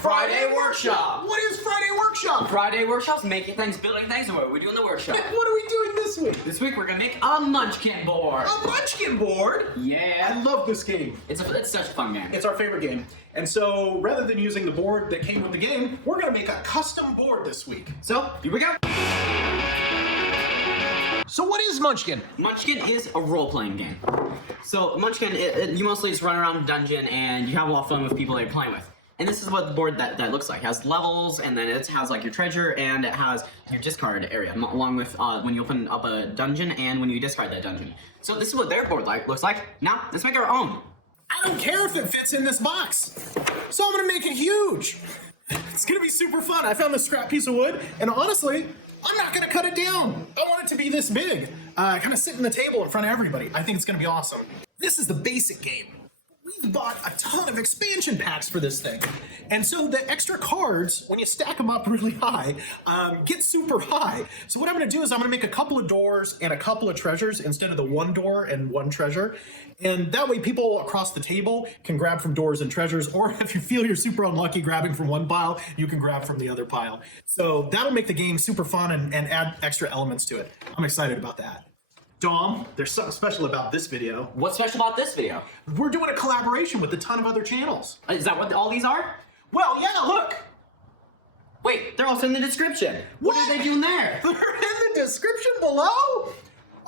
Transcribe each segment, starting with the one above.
Friday Workshop. What is Friday Workshop? Friday Workshop's making things, building things, and what are we doing in the workshop? What are we doing this week? This week we're gonna make a Munchkin board. A Munchkin board? Yeah. I love this game. It's such a fun game. It's our favorite game. And so rather than using the board that came with the game, we're gonna make a custom board this week. So, here we go. So what is Munchkin? Munchkin is a role-playing game. So Munchkin, you mostly just run around a dungeon and you have a lot of fun with people that you're playing with. And this is what the board that looks like. It has levels, and then it has like your treasure, and it has your discard area, along with when you open up a dungeon and when you discard that dungeon. So this is what their board looks like. Now, let's make our own. I don't care if it fits in this box. So I'm gonna make it huge. It's gonna be super fun. I found this scrap piece of wood, and honestly, I'm not gonna cut it down. I want it to be this big. Kind of sit in the table in front of everybody. I think it's gonna be awesome. This is the basic game. We've bought a ton of expansion packs for this thing. And so the extra cards, when you stack them up really high, get super high. So what I'm gonna do is I'm gonna make a couple of doors and a couple of treasures instead of the one door and one treasure. And that way people across the table can grab from doors and treasures, or if you feel you're super unlucky grabbing from one pile, you can grab from the other pile. So that'll make the game super fun and add extra elements to it. I'm excited about that. Dom, there's something special about this video. What's special about this video? We're doing a collaboration with a ton of other channels. Is that what all these are? Well, yeah, look. Wait, they're also in the description. What are they doing there? They're in the description below?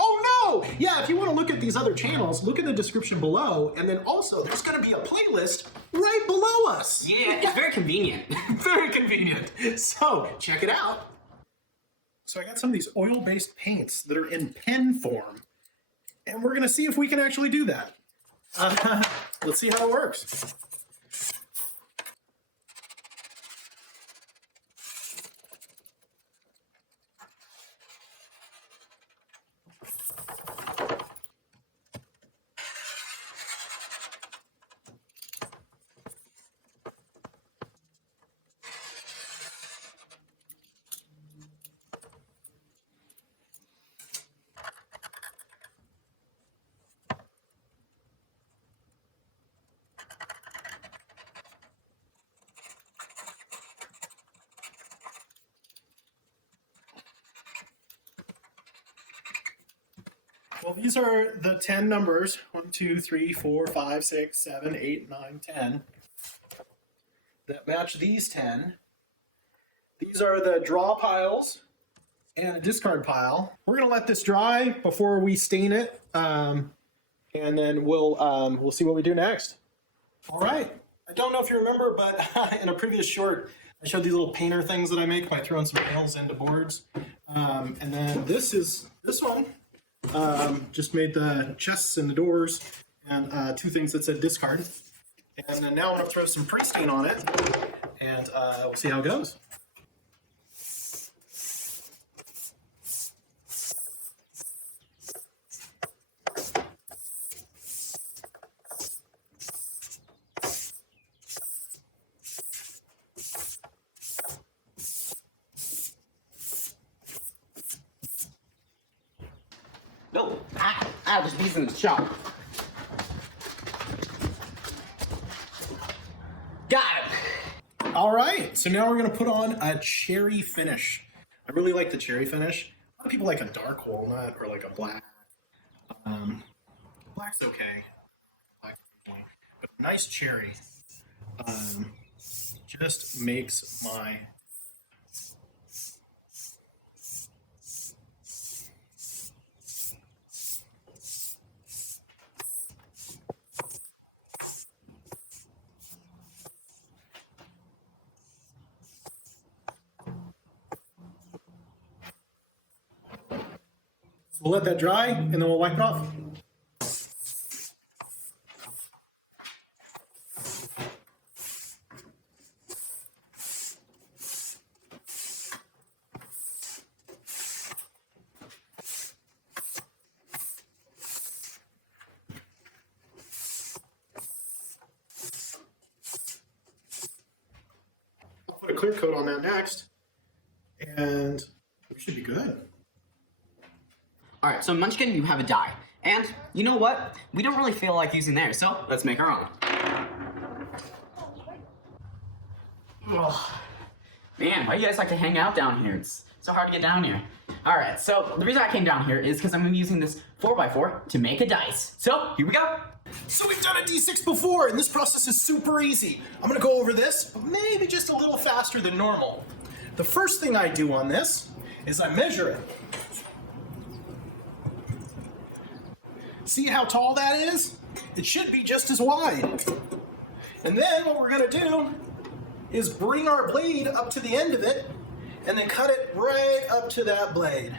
Oh no! Yeah, if you want to look at these other channels, look in the description below, and then also there's going to be a playlist right below us. Yeah, it's very convenient. Very convenient. So, check it out. So I got some of these oil-based paints that are in pen form, and we're going to see if we can actually do that. Let's see how it works. Well, these are the 10 numbers, 1, 2, 3, 4, 5, 6, 7, 8, 9, 10, that match these 10. These are the draw piles and a discard pile. We're gonna let this dry before we stain it, and then we'll see what we do next. All right. I don't know if you remember, but in a previous short, I showed these little painter things that I make by throwing some nails into boards, and then this one. Just made the chests and the doors and 2 things that said discard. And then now I'm going to throw some pre-stain on it, and we'll see how it goes. No, there's bees in the shop. Got it. All right, so now we're going to put on a cherry finish. I really like the cherry finish. A lot of people like a dark walnut or like a black. Black's okay, but a nice cherry just makes my We'll let that dry, and then we'll wipe it off. I'll put a clear coat on that next, and we should be good. Alright, so Munchkin, you have a die. And, you know what? We don't really feel like using theirs, so let's make our own. Oh, man, why do you guys like to hang out down here? It's so hard to get down here. Alright, so the reason I came down here is because I'm using this 4x4 to make a dice. So, here we go. So we've done a D6 before, and this process is super easy. I'm gonna go over this, but maybe just a little faster than normal. The first thing I do on this is I measure it. See how tall that is? It should be just as wide. And then what we're gonna do is bring our blade up to the end of it, and then cut it right up to that blade.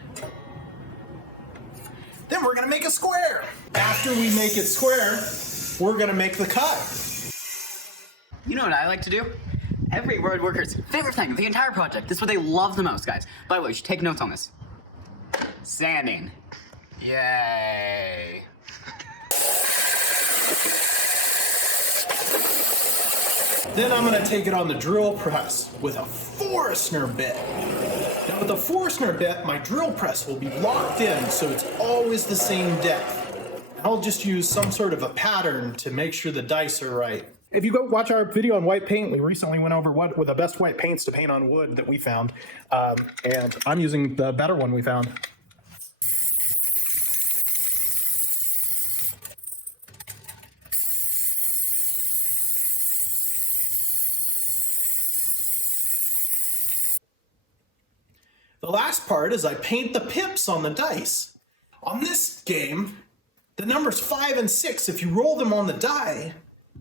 Then we're gonna make a square. After we make it square, we're gonna make the cut. You know what I like to do? Every woodworker's favorite thing of the entire project. This is what they love the most, guys. By the way, you should take notes on this. Sanding. Yay. Then I'm gonna take it on the drill press with a Forstner bit. Now with the Forstner bit, my drill press will be locked in so it's always the same depth. And I'll just use some sort of a pattern to make sure the dice are right. If you go watch our video on white paint, we recently went over what were the best white paints to paint on wood that we found. And I'm using the better one we found. The last part is I paint the pips on the dice. On this game, the numbers 5 and 6, if you roll them on the die,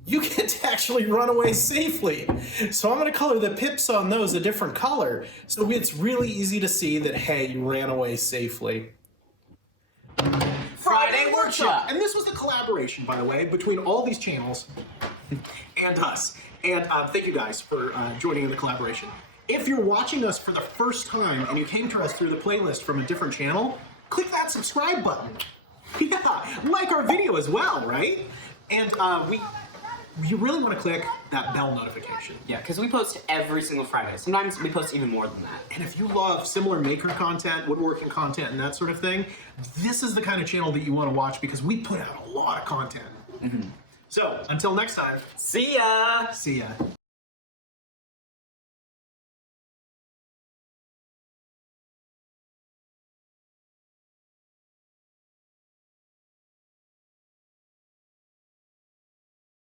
you get to actually run away safely. So I'm gonna color the pips on those a different color, so it's really easy to see that, hey, you ran away safely. Friday Workshop! And this was the collaboration, by the way, between all these channels and us. And thank you guys for joining in the collaboration. If you're watching us for the first time and you came to us through the playlist from a different channel, click that subscribe button. Yeah, like our video as well, right? And you really want to click that bell notification. Yeah, because we post every single Friday. Sometimes we post even more than that. And if you love similar maker content, woodworking content, and that sort of thing, this is the kind of channel that you want to watch because we put out a lot of content. So, until next time. See ya! See ya.